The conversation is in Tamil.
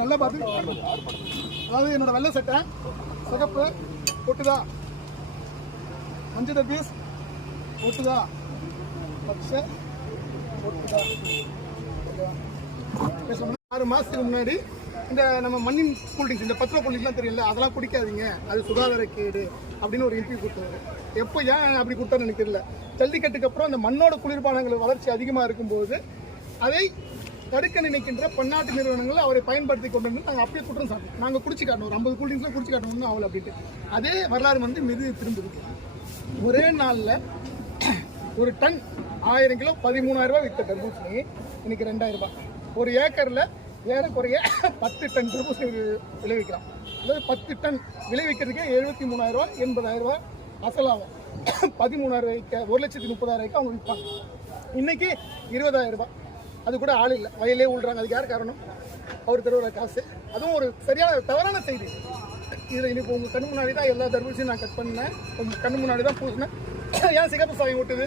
நல்லா பார்த்து, அதாவது என்னோட வெள்ளை சட்டை சிகப்பு ஒட்டுதா, மஞ்சள் பீஸ் ஒட்டுதா, பச்சை ஒட்டுதா. 6 மாதத்துக்கு முன்னாடி இந்த நம்ம மண்ணின் கூல்ட்ரிங்க்ஸ், இந்த 10 ரூபா கூல்ட்ரிங்க்ஸ்லாம் தெரியல, அதெல்லாம் குடிக்காதீங்க, அது சுகாதார கேடு அப்படின்னு ஒரு இன்டர்வியூ கொடுத்தாரு. எப்போ ஏன் அப்படி கொடுத்தாருன்னு எனக்கு தெரியல. ஜல்லிக்கட்டுக்கு அப்புறம் அந்த மண்ணோட குளிர்பானங்கள் வளர்ச்சி அதிகமாக இருக்கும்போது அதை தடுக்க நினைக்கின்ற பன்னாட்டு நிறுவனங்கள் அவரை பயன்படுத்தி கொண்டு வந்து நாங்கள் அப்படியே குற்றம் சாப்பிட்டோம். நாங்கள் குடிச்சு காட்டணும், ஒரு 50 கூல்ட்ரிங்க்ஸ்லாம் குடிச்சு காட்டணும்னு அவள் அப்படின்ட்டு அதே வரலாறு வந்து மிது திரும்புது. ஒரே நாளில் ஒரு டன் 1000 கிலோ 13,000 ரூபாய் விற்ற தர்பூசணி இன்னைக்கு 2,000 ரூபாய். ஒரு ஏக்கரில் ஏறக்குறைய 10 டன் தர்பூசணி விளைவிக்கலாம். அதாவது 10 டன் விளைவிக்கிறதுக்கே 73,000 ரூபாய் 80,000 ரூபாய் அசலாகும். 13,000 ரூபாய்க்கு 1,30,000 ரூபாய்க்கு அவங்க விற்பாங்க. இன்னைக்கு 20,000 ரூபாய். அது கூட ஆள் இல்லை, வயலே உள்றாங்க. அதுக்கு யார் காரணம்? அவர் தருவ காசு. அதுவும் ஒரு சரியான தவறான செய்தி. இதில் இன்னைக்கு உங்கள் கண்ணு முன்னாடி தான் எல்லா தர்பூசையும் நான் கட் பண்ணேன், உங்கள் கண்ணு முன்னாடி தான் பூசினேன். ஏன் சிகப்பு சாயம் ஓட்டுது?